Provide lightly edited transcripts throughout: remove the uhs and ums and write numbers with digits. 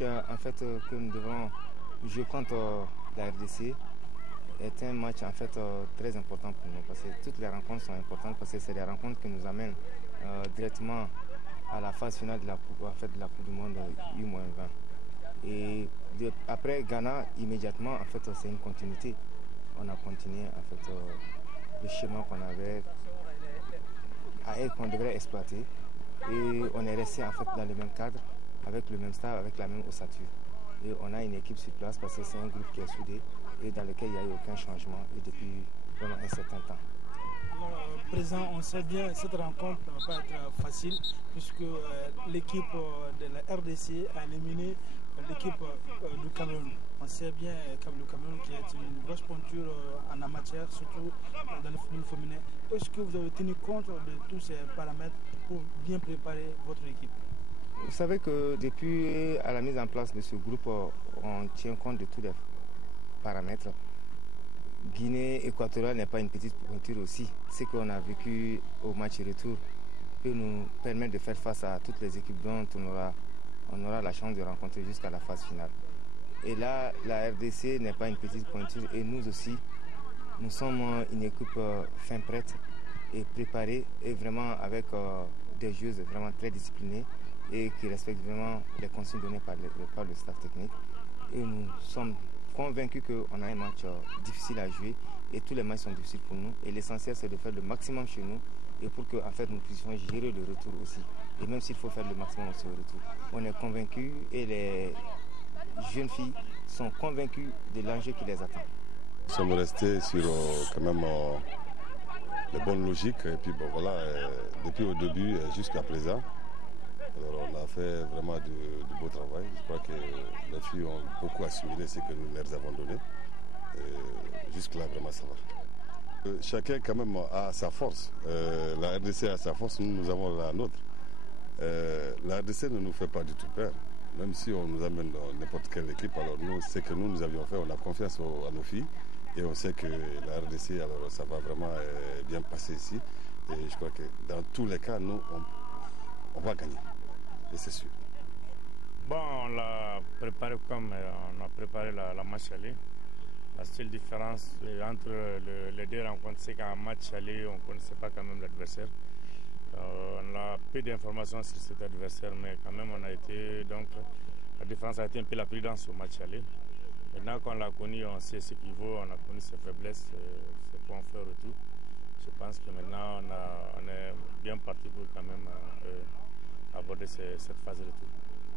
match en fait, que nous devons jouer contre la RDC est un match en fait très important pour nous parce que toutes les rencontres sont importantes parce que c'est des rencontres qui nous amènent directement à la phase finale de la Coupe du Monde U-20. Et après Ghana, immédiatement, en fait, c'est une continuité. On a continué en fait le schéma qu'on devrait exploiter et on est resté en fait dans le même cadre, avec le même staff, avec la même ossature. Et on a une équipe sur place parce que c'est un groupe qui est soudé et dans lequel il n'y a eu aucun changement et depuis vraiment un certain temps. Alors, Président, on sait bien que cette rencontre ne va pas être facile puisque l'équipe de la RDC a éliminé l'équipe du Cameroun. On sait bien que le Cameroun qui est une grosse pointure en amateur, surtout dans le football féminin. Est-ce que vous avez tenu compte de tous ces paramètres pour bien préparer votre équipe? Vous savez que depuis la mise en place de ce groupe, on tient compte de tous les paramètres. Guinée équatoriale n'est pas une petite pointure aussi. Ce qu'on a vécu au match retour peut nous permettre de faire face à toutes les équipes dont on aura la chance de rencontrer jusqu'à la phase finale. Et là, la RDC n'est pas une petite pointure et nous aussi, nous sommes une équipe fin prête et préparée et vraiment avec des joueuses vraiment très disciplinées et qui respectent vraiment les consignes données par le staff technique. Et nous sommes convaincus qu'on a un match difficile à jouer et tous les matchs sont difficiles pour nous. Et l'essentiel, c'est de faire le maximum chez nous et pour que en fait, nous puissions gérer le retour aussi. Et même s'il faut faire le maximum aussi au retour. On est convaincus et les jeunes filles sont convaincues de l'enjeu qui les attend. Nous sommes restés sur quand même les bonnes logiques et puis bon, voilà, depuis au début jusqu'à présent. Alors on a fait vraiment du beau travail. Je crois que les filles ont beaucoup assimilé ce que nous leur avons donné. Jusque-là, vraiment, ça va. Chacun quand même a sa force. La RDC a sa force, nous avons la nôtre. La RDC ne nous fait pas du tout peur. Même si on nous amène dans n'importe quelle équipe, alors nous, ce que nous avions fait, on a confiance à nos filles. Et on sait que la RDC, alors ça va vraiment bien passer ici. Et je crois que dans tous les cas, nous, on va gagner. Et c'est sûr. Bon, on l'a préparé comme on a préparé la match aller. La seule différence entre les deux rencontres, c'est qu'en match aller, on ne connaissait pas quand même l'adversaire. On a peu d'informations sur cet adversaire, mais quand même on a été, donc la différence a été un peu la prudence au match aller. Maintenant qu'on l'a connu, on sait ce qu'il vaut, on a connu ses faiblesses, ses points forts et tout. Je pense que maintenant on est bien parti pour quand même aborder cette phase de retour.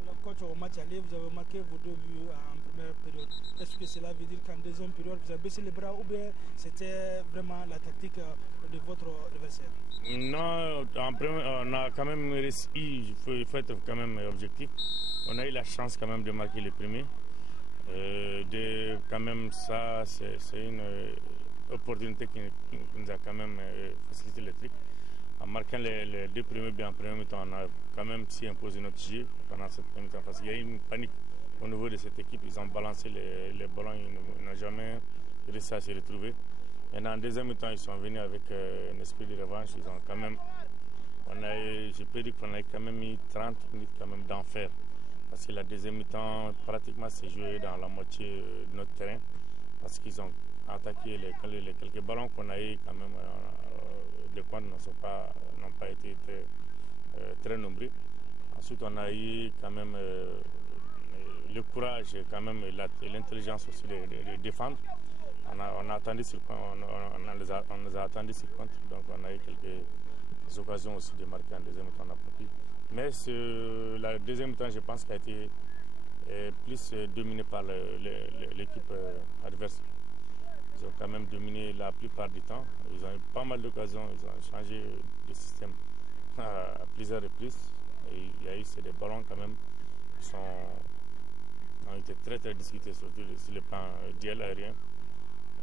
Le coach, au match aller, vous avez marqué vos 2 buts en première période. Est-ce que cela veut dire qu'en deuxième période, vous avez baissé les bras ou bien c'était vraiment la tactique de votre adversaire? Non, en premier, on a quand même réussi, il faut être quand même objectif. On a eu la chance quand même de marquer les premiers. Quand même ça, c'est une opportunité qui nous a quand même facilité le truc. En marquant les 2 premiers buts en premier temps, on a quand même si imposé notre jeu pendant cette première temps parce qu'il y a eu une panique au niveau de cette équipe. Ils ont balancé les ballons, ils n'ont jamais réussi à se retrouver. Et en deuxième temps, ils sont venus avec un esprit de revanche. Ils ont quand même, je peux dire qu'on a quand même mis 30 minutes quand même d'enfer. Parce que la deuxième temps, pratiquement, s'est joué dans la moitié de notre terrain. Parce qu'ils ont attaqué les quelques ballons qu'on a eu quand même. Les points n'ont pas été très nombreux. Ensuite, on a eu quand même le courage et quand même l'intelligence aussi de défendre. On a attendu sur on nous a attendu sur contre, donc on a eu quelques occasions aussi de marquer en deuxième temps, on n'a pas pu. Mais la deuxième temps, je pense qu'elle a été plus dominée par l'équipe adverse. Ils ont quand même dominé la plupart du temps. Ils ont eu pas mal d'occasions. Ils ont changé de système à plusieurs reprises. Et il y a eu des ballons quand même qui ont été très très discutés, surtout sur le plan duel aérien.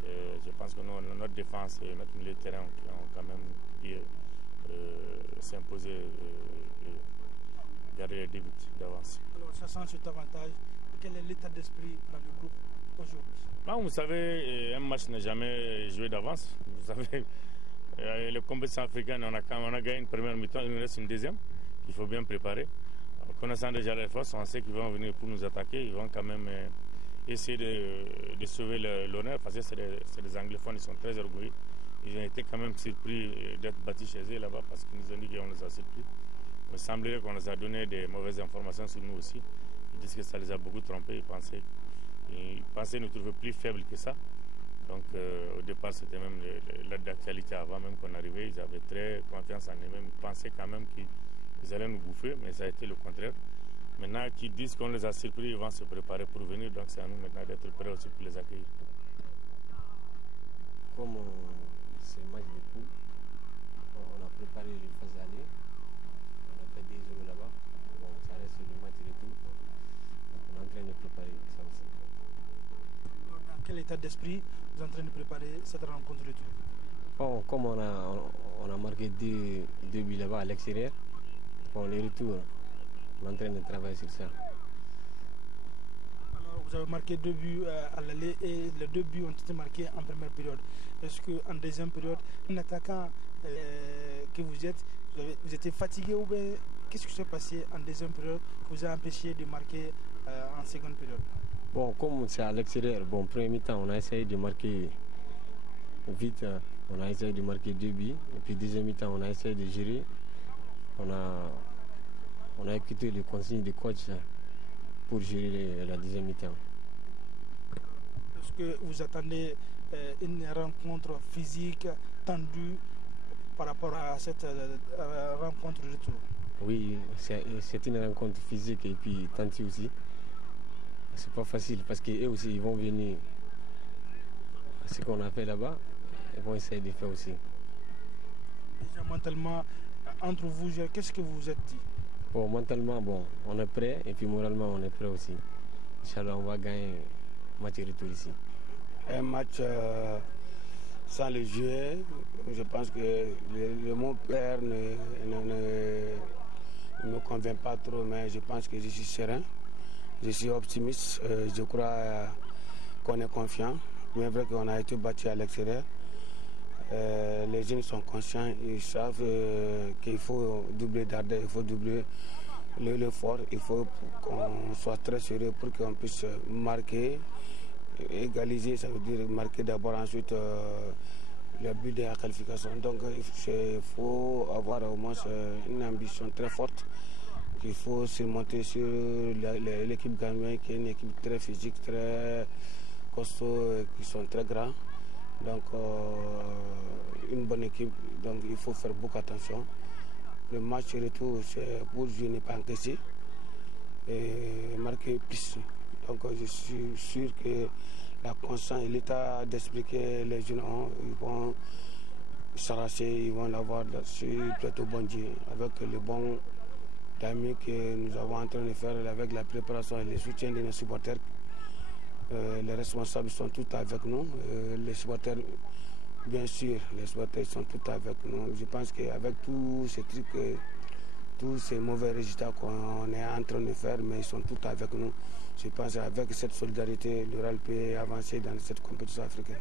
Et je pense que notre défense et notre milieu de terrain ont quand même pu s'imposer et garder les 2 buts d'avance. Alors, sachant cet avantage, quel est l'état d'esprit dans le groupe aujourd'hui? Vous savez, un match n'est jamais joué d'avance. Vous savez, les compétitions africaines, on a gagné une première mi-temps, il nous reste une deuxième qu'il faut bien préparer. Connaissant déjà les forces, on sait qu'ils vont venir pour nous attaquer. Ils vont quand même essayer de sauver l'honneur parce que c'est des anglophones, ils sont très orgueilleux. Ils ont été quand même surpris d'être battus chez eux là-bas parce qu'ils nous ont dit qu'on les a surpris. Il me semblerait qu'on les a donné des mauvaises informations sur nous aussi. Ils disent que ça les a beaucoup trompés. Ils pensaient nous trouver plus faibles que ça. Donc au départ, c'était même l'aide d'actualité avant même qu'on arrivait. Ils avaient très confiance en eux-mêmes. Ils pensaient quand même qu'ils allaient nous bouffer, mais ça a été le contraire. Maintenant qu'ils disent qu'on les a surpris, ils vont se préparer pour venir. Donc c'est à nous maintenant d'être prêts aussi pour les accueillir. Comme c'est match de poule, on a préparé les phases aller. On a fait 2-0 là-bas. Bon, ça reste le match retour. On est en train de préparer ça aussi. Dans quel état d'esprit vous êtes en train de préparer cette rencontre retour? Bon, comme on a marqué deux buts là-bas à l'extérieur, bon, les retours, on est en train de travailler sur ça. Alors, vous avez marqué 2 buts à l'aller et les 2 buts ont été marqués en première période. Est-ce qu'en deuxième période, un attaquant que vous êtes, vous étiez fatigué ou bien qu'est-ce qui s'est passé en deuxième période qui vous a empêché de marquer en seconde période? Bon, comme c'est à l'extérieur, bon, premier mi-temps, on a essayé de marquer vite, on a essayé de marquer 2 buts. Et puis deuxième mi-temps, on a essayé de gérer. On a écouté les consignes du coach pour gérer la deuxième mi-temps. Est-ce que vous attendez une rencontre physique tendue par rapport à cette rencontre de retour? Oui, c'est une rencontre physique et puis tendue aussi. C'est pas facile parce qu'eux aussi, ils vont venir. Ce qu'on a fait là-bas, ils vont essayer de faire aussi. Déjà mentalement, entre vous, qu'est-ce que vous vous êtes dit? Bon, mentalement, bon, on est prêt et puis moralement, on est prêt aussi. Inch'Allah, on va gagner match retour ici. Un match sans le jeu, je pense que le mot peur ne me convient pas trop, mais je pense que je suis serein, je suis optimiste, je crois qu'on est confiant. Bien vrai qu'on a été battu à l'extérieur. Les jeunes sont conscients, ils savent qu'il faut doubler d'ardeur, il faut doubler l'effort, il faut qu'on soit très sérieux pour qu'on puisse marquer, égaliser, ça veut dire marquer d'abord, ensuite le but de la qualification. Donc il faut avoir au moins une ambition très forte qu'il faut surmonter sur l'équipe gagnante qui est une équipe très physique, très costaud, qui sont très grands. Donc une bonne équipe, donc il faut faire beaucoup attention. Le match retour, c'est pour jouer n'est pas encaissé et marquer plus. Donc je suis sûr que la conscience et l'état d'esprit que les jeunes ont, ils vont s'arracher, ils vont l'avoir là-dessus, plutôt bon Dieu, avec le bon amis que nous avons en train de faire, avec la préparation et le soutien de nos supporters. Les responsables sont tous avec nous, les supporters, bien sûr, les supporters sont tous avec nous. Je pense qu'avec tous ces trucs, tous ces mauvais résultats qu'on est en train de faire, mais ils sont tous avec nous. Je pense qu'avec cette solidarité, l'Ural peut avancer dans cette compétition africaine.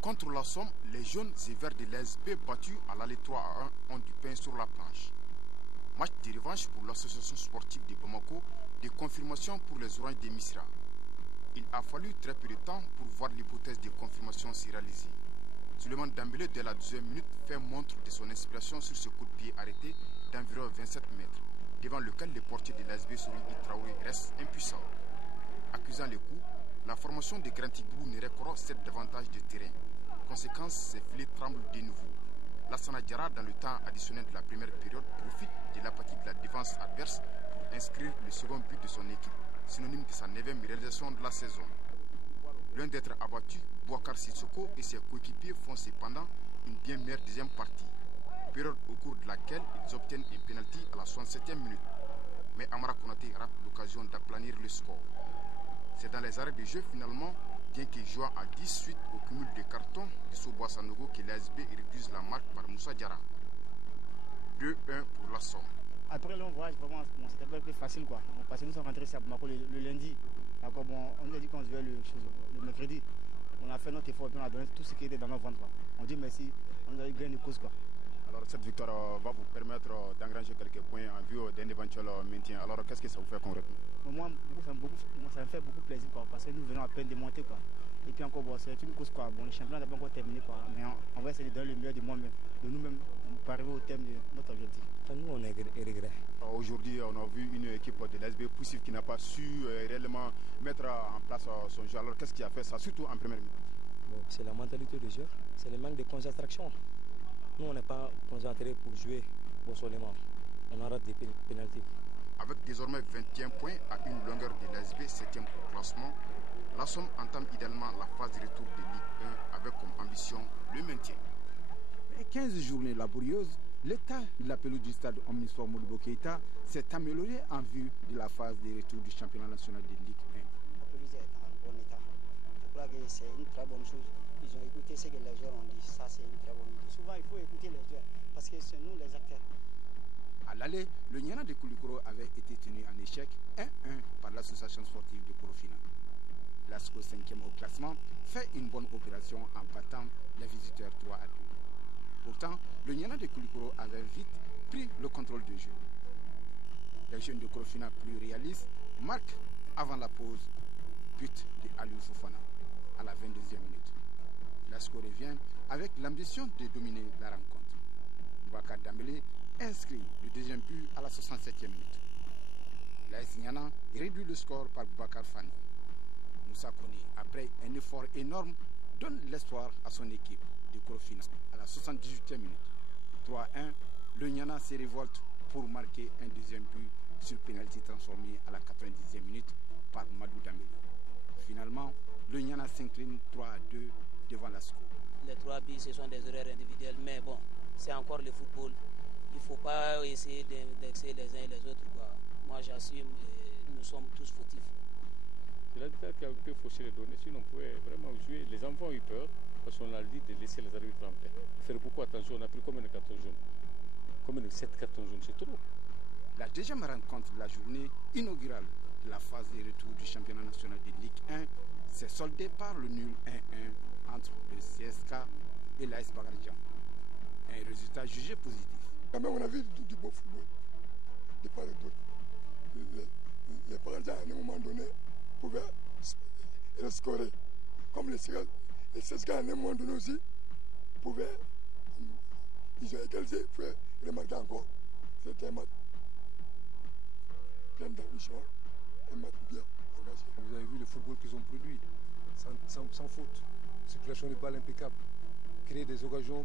Contre la Somme, les jaunes et verts de l'ASB battus à l'aller 3-1 ont du pain sur la planche. Match de revanche pour l'association sportive de Bamako, de confirmation pour les Oranges de Misra. Il a fallu très peu de temps pour voir l'hypothèse de confirmation s'y réaliser. Suleiman Dembélé, dès la 2e minute, fait montre de son inspiration sur ce coup de pied arrêté d'environ 27 mètres, devant lequel le portier de l'ASB Souri Traoré reste impuissant. Accusant le coup, la formation de Grand Tigrou ne récorre cette davantage de terrain. Conséquence, ses filets tremblent de nouveau. Lassana Diarra, dans le temps additionnel de la première période, profite de l'apathie de la défense adverse pour inscrire le second but de son équipe, synonyme de sa 9e réalisation de la saison. Loin d'être abattu, Bouakar Sissoko et ses coéquipiers font cependant une bien meilleure deuxième partie, période au cours de laquelle ils obtiennent un pénalty à la 67e minute. Mais Amara Konaté rate l'occasion d'aplanir le score. C'est dans les arrêts de jeu finalement, bien qu'il joue à 10 suite au cumul de cartons de Soboa Sanogo, que l'ASB réduise la marque par Moussa Diarra. 2-1 pour la Somme. Après le long voyage, vraiment, c'était pas plus facile quoi. Parce que nous sommes rentrés ici à Bamako le lundi. D'accord, bon, on nous a dit qu'on se verrait le mercredi. On a fait notre effort et on a donné tout ce qui était dans nos ventres. Quoi. On dit merci, on nous a eu gain de cause quoi. Alors cette victoire va vous permettre d'engranger quelques points en vue d'un éventuel maintien. Alors qu'est-ce que ça vous fait concrètement? Moi, ça me fait beaucoup plaisir quoi, parce que nous venons à peine de monter. Quoi. Et puis encore, bon, c'est une course. Quoi. Bon, le championnat n'a pas encore terminé. Quoi. Mais on va essayer de donner le meilleur de moi-même, de nous-mêmes, pour arriver au terme de notre objectif. Nous, on est regret. Aujourd'hui, on a vu une équipe de l'SB poussif qui n'a pas su réellement mettre en place son jeu. Alors qu'est-ce qui a fait ça, surtout en première minute? Bon, c'est la mentalité du jeu, c'est le manque de concentration. Nous, on n'est pas concentrés pour jouer seulement. On arrête des pénaltys. Avec désormais 21 points à une longueur de l'ASB, 7e au classement, la Somme entame idéalement la phase de retour de Ligue 1 avec comme ambition le maintien. Mais 15 journées laborieuses, l'état de la pelouse du stade Omnisport Modibo Keïta s'est amélioré en vue de la phase de retour du championnat national de Ligue 1. La pelouse est en bon état. Je crois que c'est une très bonne chose. Ils ont écouté ce que les joueurs ont dit. Ça, c'est une très bonne chose. Souvent, il faut écouter les joueurs parce que c'est nous les acteurs. À l'aller, le Niana de Koulikoro avait été tenu en échec 1-1 par l'association sportive de Korofina. L'ASCO 5e au classement fait une bonne opération en battant les visiteurs 3-2. Pourtant, le Niana de Koulikoro avait vite pris le contrôle du jeu. Les jeunes de Korofina plus réalistes marquent avant la pause but de Aliou Fofana à la 22e minute. L'ASCO revient avec l'ambition de dominer la rencontre. Boubacar Dambélé inscrit le deuxième but à la 67e minute. L'AS Niana réduit le score par Boubacar Fani. Moussa Kone, après un effort énorme, donne l'espoir à son équipe de Korofina à la 78e minute. 3-1, le Niana se révolte pour marquer un deuxième but sur pénalty transformé à la 90e minute par Madou Dambélé. Finalement, le Niana s'incline 3-2 devant la SCO. Les 3 buts, ce sont des erreurs individuelles, mais bon, c'est encore le football. Il ne faut pas essayer d'indexer les uns et les autres. Quoi. Moi, j'assume, nous sommes tous fautifs. C'est l'arbitre qui a été faussé les données, sinon on pouvait vraiment jouer. Les enfants ont eu peur parce qu'on a dit de laisser les arbitres en paix. Faire beaucoup attention, on a pris combien de cartons jaunes? Combien de 7 cartons jaunes, c'est trop. La deuxième rencontre de la journée inaugurale de la phase de retour du championnat national de Ligue 1 s'est soldée par le nul 1-1 entre le CSK et l'AS Bagardian. Un résultat jugé positif. Quand même, on a vu du beau football, de part et d'autre. Les Bagardiens, à un moment donné, pouvaient scorer. Comme les CSK, à un moment donné aussi, pouvaient, ils ont égalisé, ils pouvaient remarquer encore. C'était un match plein d'ambition, un match bien engagé. Vous avez vu le football qu'ils ont produit, sans faute. Circulation de balles impeccable. Créer des occasions,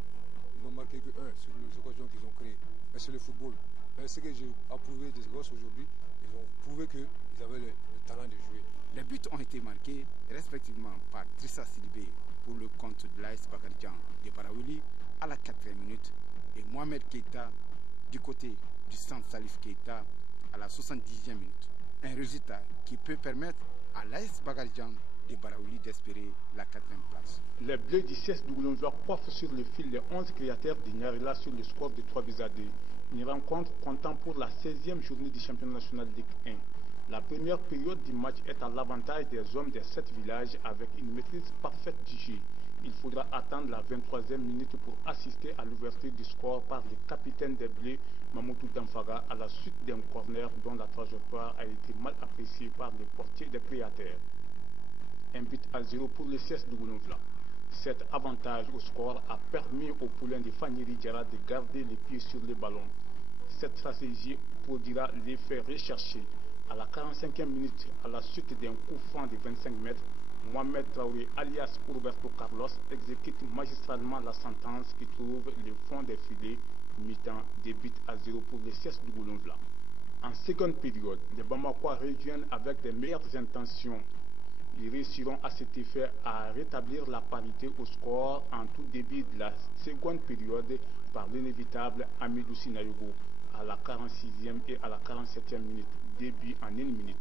ils n'ont marqué que 1 sur les occasions qu'ils ont créées. Mais c'est le football. Mais ce que j'ai approuvé des gosses aujourd'hui, ils ont prouvé qu'ils avaient le talent de jouer. Les buts ont été marqués respectivement par Trissa Sidibé pour le compte de l'AS Bagardian de Barawili à la 4e minute et Mohamed Keïta du côté du centre Salif Keïta à la 70e minute. Un résultat qui peut permettre à l'AS Bagardian de Barawili d'espérer la 4e place. Les Bleus du CS Dougoulonjoa coiffent sur le fil les 11 créateurs de Nyarila sur le score de 3-2. Une rencontre comptant pour la 16e journée du championnat national Ligue 1. La première période du match est à l'avantage des hommes des 7 villages avec une maîtrise parfaite du jeu. Il faudra attendre la 23e minute pour assister à l'ouverture du score par le capitaine des Bleus, Mamoudou Damfaga, à la suite d'un corner dont la trajectoire a été mal appréciée par les portiers des créateurs. 1-0 pour le CS Dougoulonjoa. Cet avantage au score a permis au poulain de Fanyeri Diarra de garder les pieds sur le ballon. Cette stratégie produira l'effet recherché. À la 45e minute, à la suite d'un coup franc de 25 mètres, Mohamed Traoré alias Roberto Carlos exécute magistralement la sentence qui trouve le fond des filets, mi-temps 2-0 pour le CS Dougoulonjoa. En seconde période, les Bamakois reviennent avec des meilleures intentions. Ils réussiront à cet effet à rétablir la parité au score en tout début de la seconde période par l'inévitable Amidou Sinayogo à la 46e et à la 47e minute, début en 1 minute.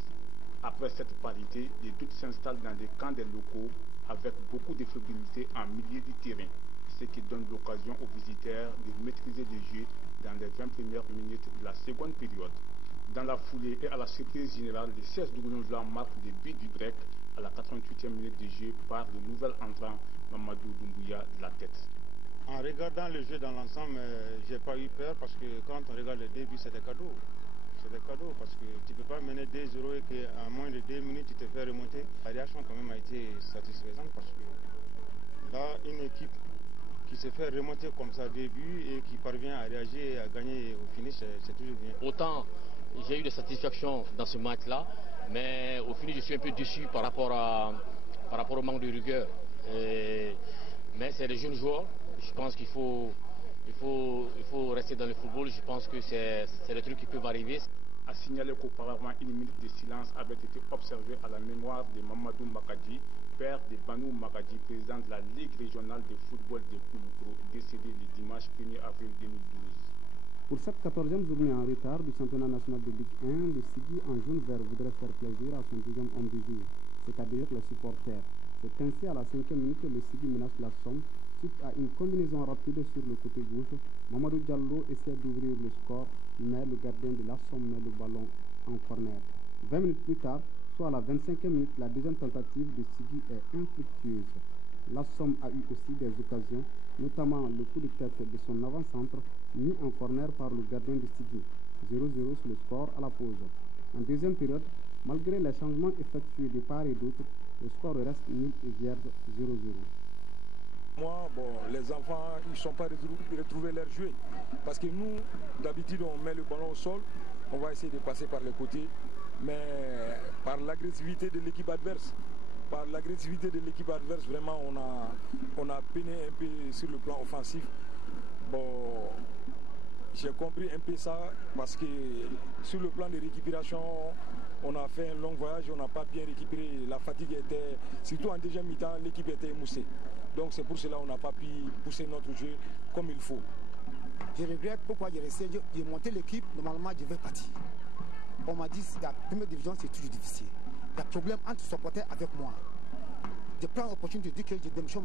Après cette parité, les doutes s'installent dans les camps des locaux avec beaucoup de fébrilité en milieu du terrain, ce qui donne l'occasion aux visiteurs de maîtriser le jeu dans les 20 premières minutes de la seconde période. Dans la foulée et à la surprise générale, le CS Dougoulonjoa marque le but du break à la 88e minute de jeu par le nouvel entrant Mamadou Doumbouya de la tête. En regardant le jeu dans l'ensemble, j'ai pas eu peur parce que quand on regarde le début, c'est des cadeaux. C'est des cadeaux parce que tu ne peux pas mener 2-0 et qu'en moins de 2 minutes, tu te fais remonter. La réaction quand même a été satisfaisante parce que là, une équipe qui se fait remonter comme ça au début et qui parvient à réagir et à gagner au finish, c'est toujours bien. Autant j'ai eu de satisfaction dans ce match-là, mais au finish, je suis un peu déçu par rapport au manque de rigueur. Mais c'est des jeunes joueurs. Je pense qu'il faut rester dans le football. Je pense que c'est des trucs qui peuvent arriver. A signalé qu'auparavant, une minute de silence avait été observée à la mémoire de Mamadou Makadji, père de Banou Makadji, président de la Ligue régionale de football de Kouloukro, décédé le dimanche 1er avril 2012. Pour cette 14e journée en retard du championnat national de Ligue 1, le Sigui en jaune-vert voudrait faire plaisir à son deuxième homme du jour, c'est-à-dire le supporter. C'est ainsi à la 5e minute que le Sigui menace la Somme suite à une combinaison rapide sur le côté gauche. Mamadou Diallo essaie d'ouvrir le score, mais le gardien de la Somme met le ballon en corner. 20 minutes plus tard, soit à la 25e minute, la deuxième tentative de Sigui est infructueuse. La Somme a eu aussi des occasions, notamment le coup de tête de son avant-centre, mis en corner par le gardien de Sigui. 0-0 sur le score à la pause. En deuxième période, malgré les changements effectués de part et d'autre, le score reste nul et vierge 0-0. Moi, les enfants, ils ne sont pas retrouvés leur jouet. Parce que nous, d'habitude, on met le ballon au sol, on va essayer de passer par les côtés. Mais par l'agressivité de l'équipe adverse, vraiment, on a peiné un peu sur le plan offensif. J'ai compris un peu ça parce que sur le plan de récupération, on a fait un long voyage, on n'a pas bien récupéré. La fatigue était, surtout en deuxième mi-temps, l'équipe était émoussée. Donc c'est pour cela qu'on n'a pas pu pousser notre jeu comme il faut. Je regrette pourquoi j'ai monté l'équipe, normalement je vais partir. On m'a dit que la première division c'est toujours difficile. Il y a problème entre supporters avec moi. Je prends l'opportunité de dire que je démissionne,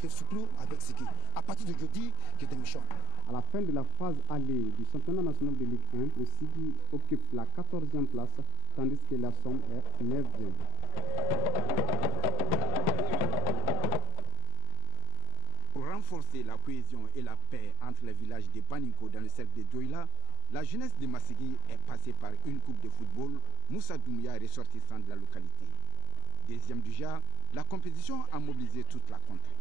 je ne suis plus avec Sigui. À partir de jeudi, je démissionne. À la fin de la phase allée du championnat national de Ligue 1, le Sigui occupe la 14e place, tandis que la Somme est 9e. Pour renforcer la cohésion et la paix entre les villages de Baninko dans le cercle de Douila, la jeunesse de Massigui est passée par une coupe de football. Moussa Doumbia est ressortissant de la localité. Deuxième du genre, la compétition a mobilisé toute la contrée.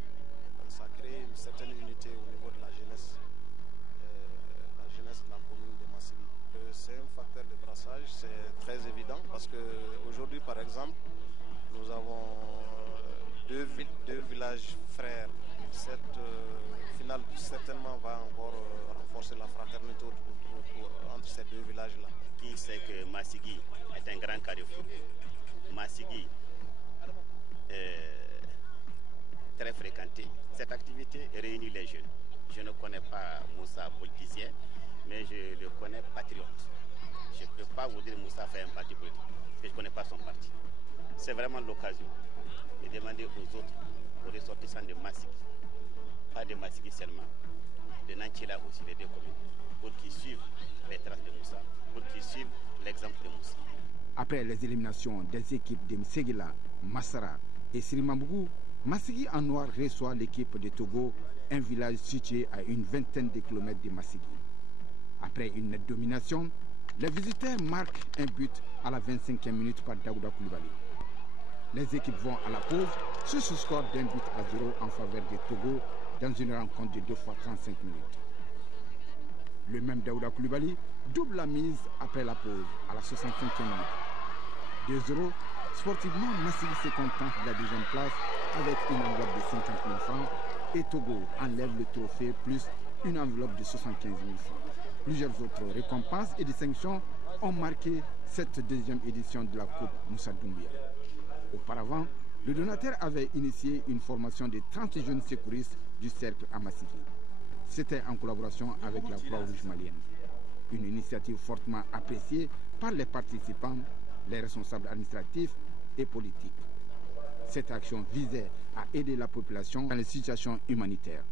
Ça crée une certaine unité au niveau de la jeunesse de la commune de Massigui. C'est un facteur de brassage, c'est très évident parce qu'aujourd'hui, par exemple, nous avons deux villages frères. Cette finale certainement va encore renforcer la fraternité entre ces deux villages-là. Qui sait que Massigui est un grand carrefour. Massigui est très fréquenté. Cette activité réunit les jeunes. Je ne connais pas Moussa politicien, mais je le connais patriote. Je ne peux pas vous dire que Moussa fait un parti politique, parce que je ne connais pas son parti. C'est vraiment l'occasion de demander aux autres, aux ressortissants de Massigui, pas de Massigui seulement, de Nanchila aussi, les deux communes, pour qu'ils suivent les traces de Moussa, pour qu'ils suivent l'exemple de Moussa. Après les éliminations des équipes de Msegila, Massara et Sirimambougou, Massigui en noir reçoit l'équipe de Togo, un village situé à une vingtaine de kilomètres de Massigui. Après une nette domination, les visiteurs marquent un but à la 25e minute par Daouda Koulibaly. Les équipes vont à la pause sur ce score d'un but à 0 en faveur de Togo dans une rencontre de 2 fois 35 minutes. Le même Daouda Koulibaly double la mise après la pause à la 65e minute. 2-0, sportivement, Massigui se contente de la deuxième place avec une enveloppe de 50 000 francs et Togo enlève le trophée plus une enveloppe de 75 000 francs. Plusieurs autres récompenses et distinctions ont marqué cette deuxième édition de la Coupe Moussa Doumbia. Auparavant, le donateur avait initié une formation de 30 jeunes secouristes du cercle à Massigui. C'était en collaboration avec la Croix-Rouge malienne. Une initiative fortement appréciée par les participants, les responsables administratifs et politiques. Cette action visait à aider la population dans les situations humanitaires.